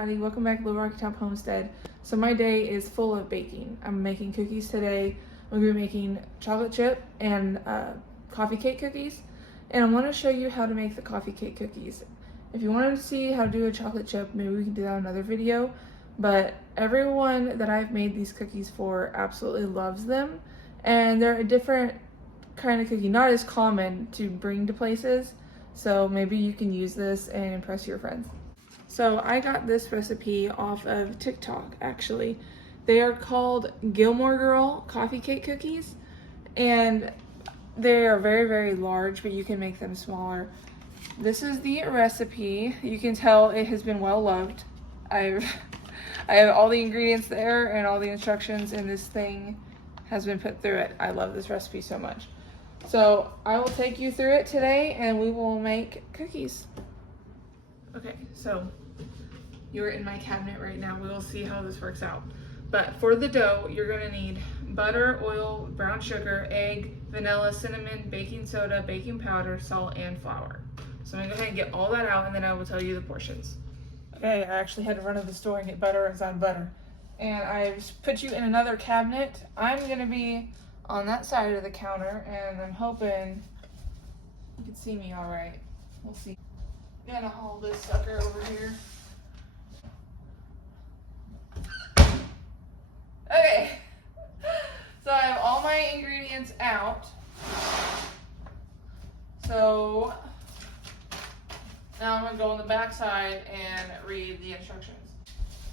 everybody, welcome back to Little Rocky Top Homestead. So my day is full of baking. I'm making cookies today. I'm going to be making chocolate chip and coffee cake cookies. And I want to show you how to make the coffee cake cookies. If you wanted to see how to do a chocolate chip, maybe we can do that in another video. But everyone that I've made these cookies for absolutely loves them. And they're a different kind of cookie, not as common to bring to places. So maybe you can use this and impress your friends. So I got this recipe off of TikTok, actually. They are called Gilmore Girl coffee cake cookies, and they are very, very large, but you can make them smaller. This is the recipe. You can tell it has been well loved. I have all the ingredients there and all the instructions, and this thing has been put through it. I love this recipe so much. So I will take you through it today, and we will make cookies. Okay, so you're in my cabinet right now. We will see how this works out. But for the dough, you're gonna need butter, oil, brown sugar, egg, vanilla, cinnamon, baking soda, baking powder, salt, and flour. So I'm gonna go ahead and get all that out, and then I will tell you the portions. Okay, I actually had to run to the store and get butter. I was out of butter. And I've put you in another cabinet. I'm gonna be on that side of the counter, and I'm hoping you can see me all right. We'll see. I'm gonna haul this sucker over here. Okay, so I have all my ingredients out. So now I'm gonna go on the back side and read the instructions.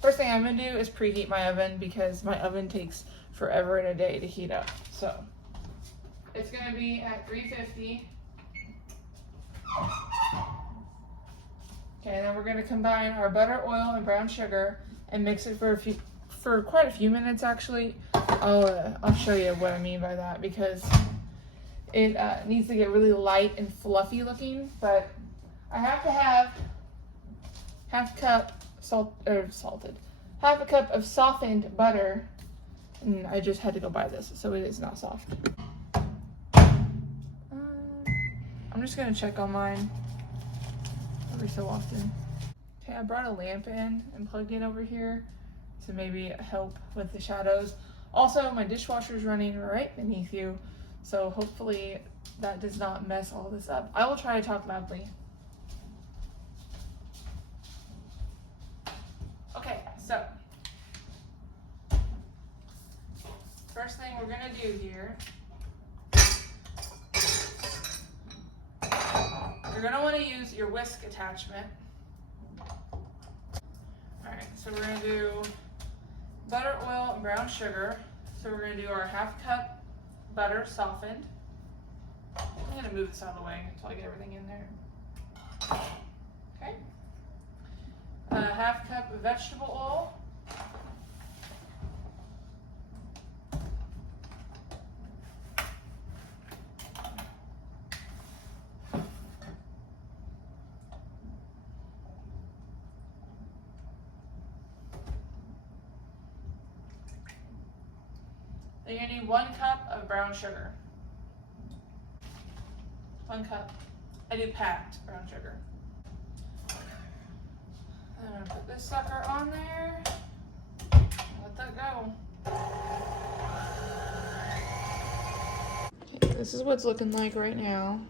First thing I'm gonna do is preheat my oven because my oven takes forever and a day to heat up. So it's gonna be at 350. Okay, then we're gonna combine our butter, oil, and brown sugar and mix it for quite a few minutes actually. I'll show you what I mean by that because it needs to get really light and fluffy looking, but I have to have half a cup half a cup of softened butter, and I just had to go buy this, so it is not soft. I'm just gonna check on mine every so often. Okay, I brought a lamp in and plugged it over here to maybe help with the shadows. Also, my dishwasher is running right beneath you, so hopefully that does not mess all this up. I will try to talk loudly. Okay, so first thing we're gonna do here, you're gonna want to use your whisk attachment. Alright, so we're gonna do butter, oil, and brown sugar. So we're gonna do our half cup butter softened. I'm gonna move this out of the way until I get everything in there. Okay. Half cup of vegetable oil. Then you're gonna need 1 cup of brown sugar. 1 cup. I do packed brown sugar. I'm gonna put this sucker on there. Let that go. Okay, this is what it's looking like right now.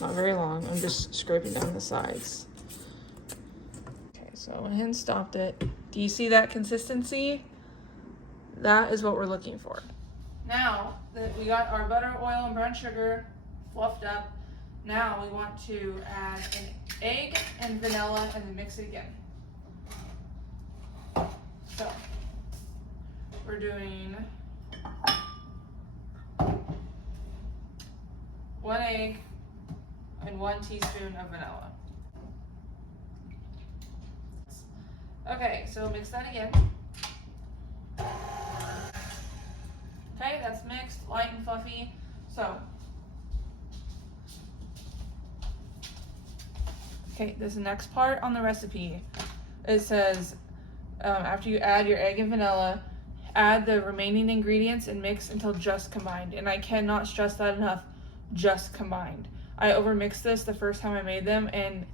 Not very long. I'm just scraping down the sides. Okay, so I went ahead and stopped it. Do you see that consistency? That is what we're looking for. Now that we got our butter, oil, and brown sugar fluffed up, now we want to add an egg and vanilla and then mix it again. So we're doing 1 egg and 1 teaspoon of vanilla. Okay, so mix that again. Okay, that's mixed, light and fluffy. So, okay, this next part on the recipe, it says after you add your egg and vanilla, add the remaining ingredients and mix until just combined. And I cannot stress that enough, just combined. I overmixed this the first time I made them, and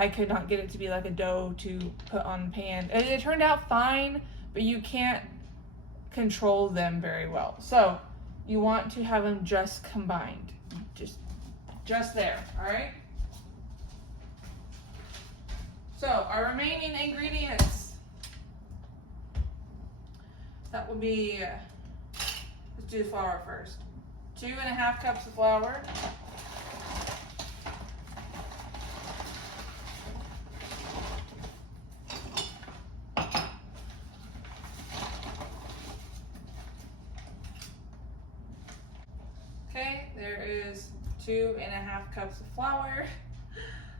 I could not get it to be like a dough to put on the pan. And it turned out fine, but you can't control them very well. So you want to have them just combined, just there, all right? So our remaining ingredients, that will be, let's do the flour first. 2.5 cups of flour. Okay, there is 2.5 cups of flour.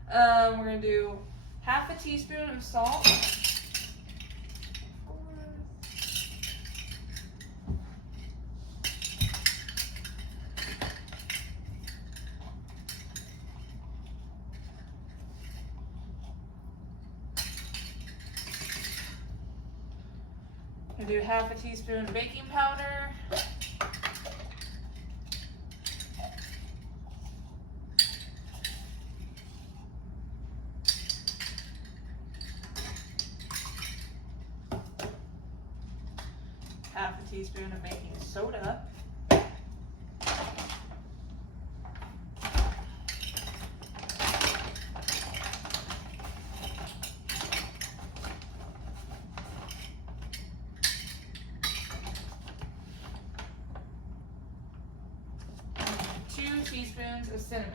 We're gonna do 1/2 teaspoon of salt. I'm gonna do 1/2 teaspoon of baking powder. Half a teaspoon of baking soda. And 2 teaspoons of cinnamon.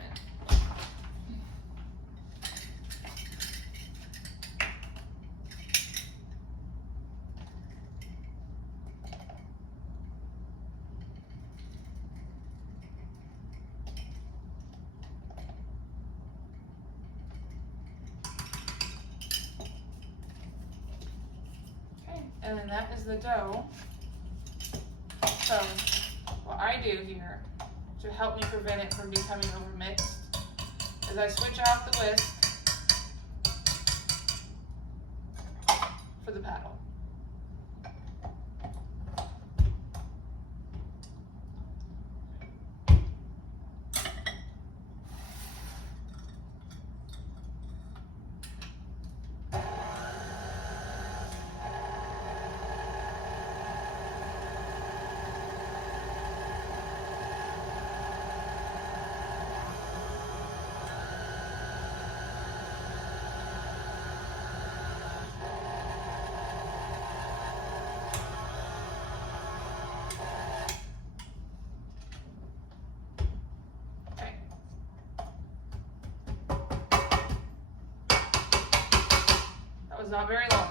And then that is the dough. So what I do here to help me prevent it from becoming overmixed is I switch out the whisk for the paddle. Was not very long.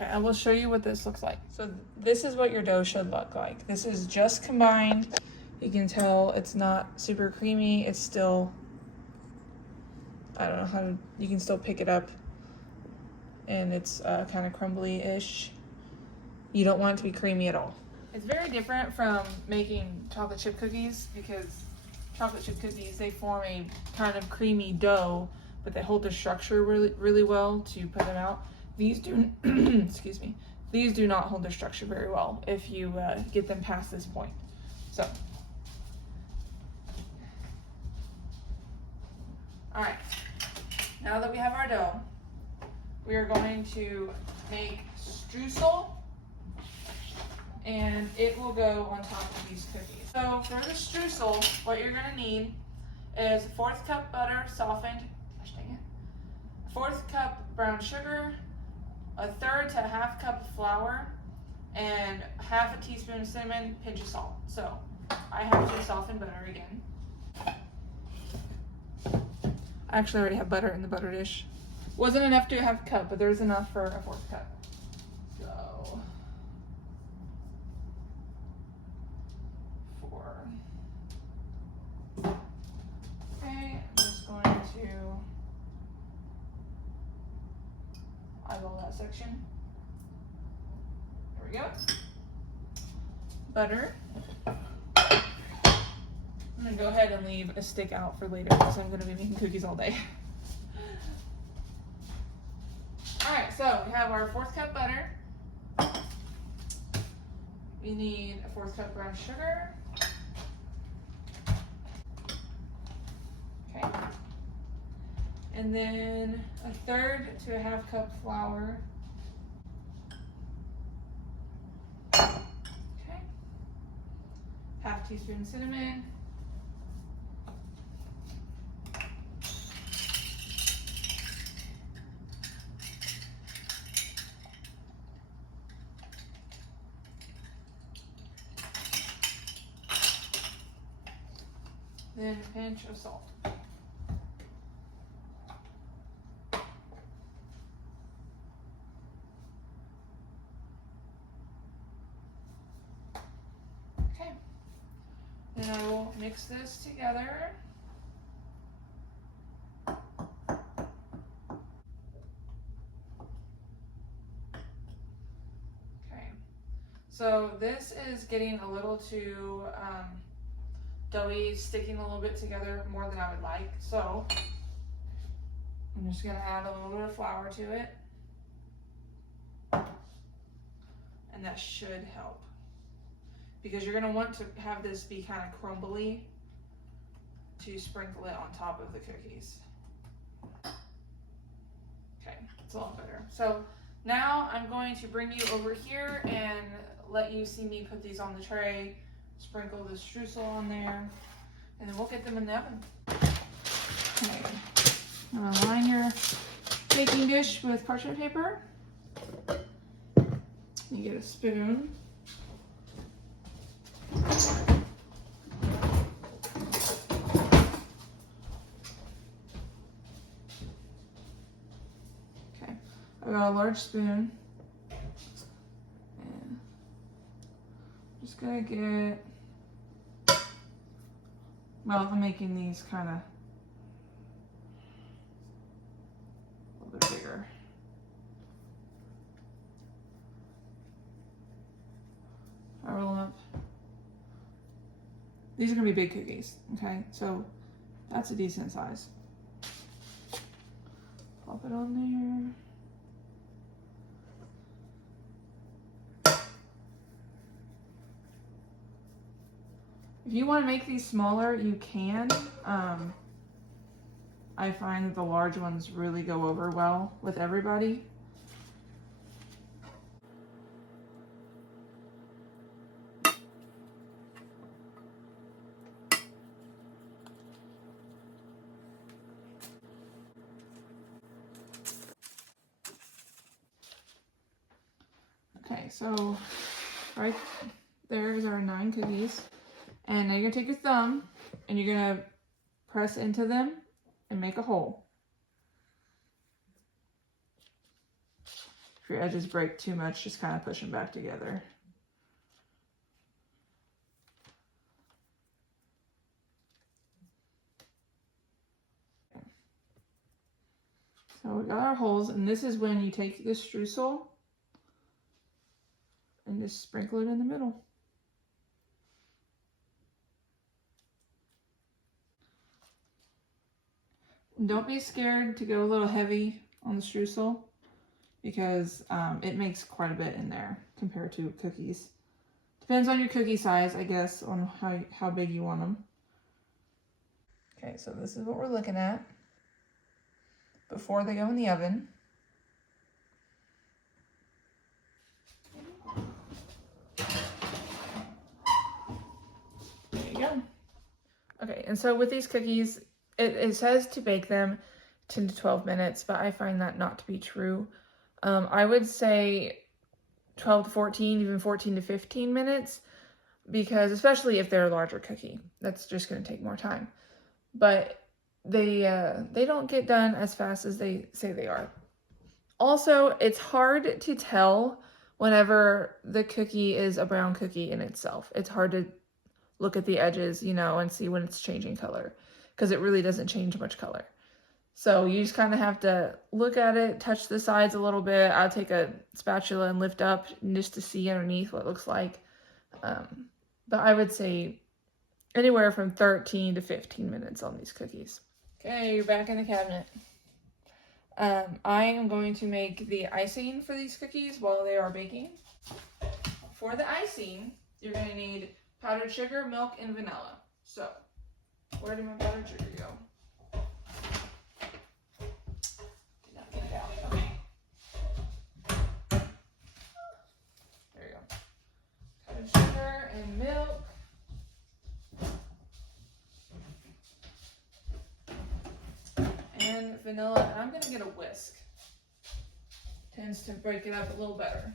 Okay, I will show you what this looks like. So this is what your dough should look like. This is just combined. You can tell it's not super creamy. It's still, I don't know how to, you can still pick it up and it's kind of crumbly-ish. You don't want it to be creamy at all. It's very different from making chocolate chip cookies because chocolate chip cookies, they form a kind of creamy dough, but they hold the structure really well to put them out. These do, excuse me, these do not hold their structure very well if you get them past this point. So, all right, now that we have our dough, we are going to make streusel, and it will go on top of these cookies. So for the streusel, what you're gonna need is 1/4 cup butter softened, gosh dang it, 1/4 cup brown sugar, 1/3 to 1/2 cup of flour, and 1/2 teaspoon of cinnamon, pinch of salt. So I have to soften butter again. I actually already have butter in the butter dish. Wasn't enough to 1/2 cup, but there's enough for a 1/4 cup. So 4. Okay, I'm just going to eyeball that section. There we go. butter. I'm gonna go ahead and leave a stick out for later because I'm gonna be making cookies all day. All right, so we have our 1/4 cup butter. We need a 1/4 cup brown sugar. Okay. And then 1/3 to a 1/2 cup flour. Okay. 1/2 teaspoon cinnamon. Then a pinch of salt. Okay. Then I will mix this together. Okay. So this is getting a little too doughy, sticking a little bit together more than I would like. So I'm just gonna add a little bit of flour to it. And that should help. Because you're gonna want to have this be kind of crumbly to sprinkle it on top of the cookies. Okay, it's a lot better. So now I'm going to bring you over here and let you see me put these on the tray. Sprinkle the streusel on there, and then we'll get them in the oven. Okay. I'm gonna line your baking dish with parchment paper. You get a spoon. Okay, I've got a large spoon. And just gonna get, well, I'm making these kind of a little bit bigger. I roll them up. These are gonna be big cookies, okay? So that's a decent size. Pop it on there. If you want to make these smaller, you can. I find that the large ones really go over well with everybody. Okay, so right there is our 9 cookies. And now you're gonna take your thumb and you're gonna press into them and make a hole. If your edges break too much, just kind of push them back together. So we got our holes, and this is when you take the streusel and just sprinkle it in the middle. Don't be scared to go a little heavy on the streusel because it makes quite a bit in there compared to cookies. Depends on your cookie size, I guess, on how big you want them. Okay, so this is what we're looking at before they go in the oven. There you go. Okay, and so with these cookies, it says to bake them 10 to 12 minutes, but I find that not to be true. I would say 12 to 14, even 14 to 15 minutes, because especially if they're a larger cookie, that's just going to take more time. But they don't get done as fast as they say they are. Also, it's hard to tell whenever the cookie is a brown cookie in itself. It's hard to look at the edges, you know, and see when it's changing color, because it really doesn't change much color. So you just kind of have to look at it, touch the sides a little bit. I'll take a spatula and lift up just to see underneath what it looks like. But I would say anywhere from 13 to 15 minutes on these cookies. Okay, you're back in the cabinet. I am going to make the icing for these cookies while they are baking. For the icing, you're going to need powdered sugar, milk, and vanilla. So, where did my powdered sugar go? Did not get it out. Okay. There you go. Powdered sugar and milk. And vanilla, and I'm going to get a whisk. Tends to break it up a little better.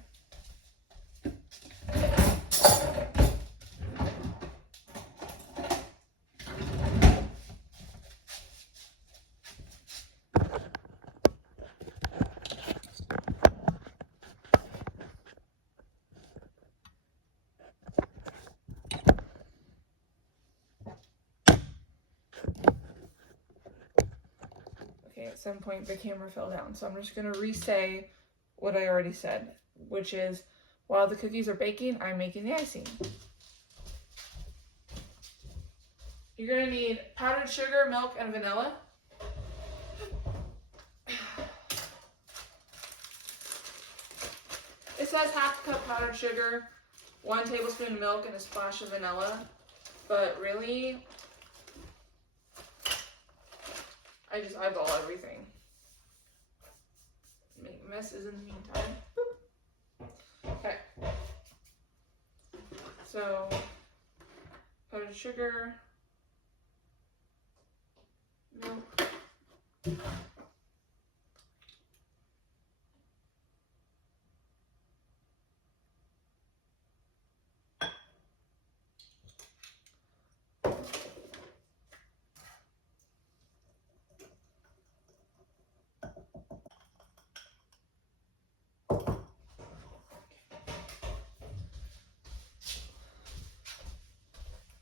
At some point the camera fell down, so I'm just going to re-say what I already said, which is while the cookies are baking, I'm making the icing. You're going to need powdered sugar, milk, and vanilla. It says half cup powdered sugar, 1 tablespoon of milk, and a splash of vanilla, but really I just eyeball everything. Make messes in the meantime. Boop. Okay. So, powdered sugar, milk,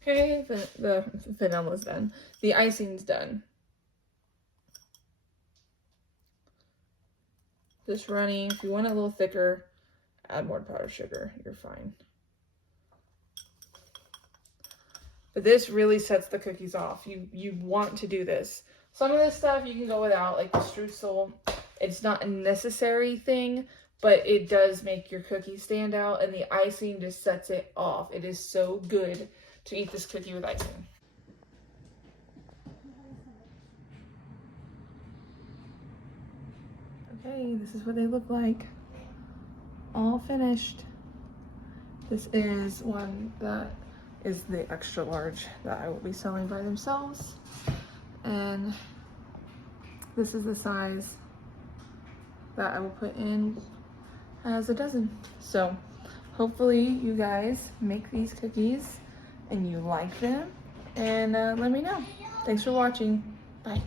okay, the vanilla's done. The icing's done. Just running. If you want it a little thicker, add more powdered sugar. You're fine. But this really sets the cookies off. You want to do this. Some of this stuff you can go without, like the streusel. It's not a necessary thing, but it does make your cookie stand out, and the icing just sets it off. It is so good to eat this cookie with icing. Okay, this is what they look like. All finished. This is one that is the extra large that I will be selling by themselves. And this is the size that I will put in as a dozen. So hopefully you guys make these cookies and you like them, and let me know. Thanks for watching. Bye.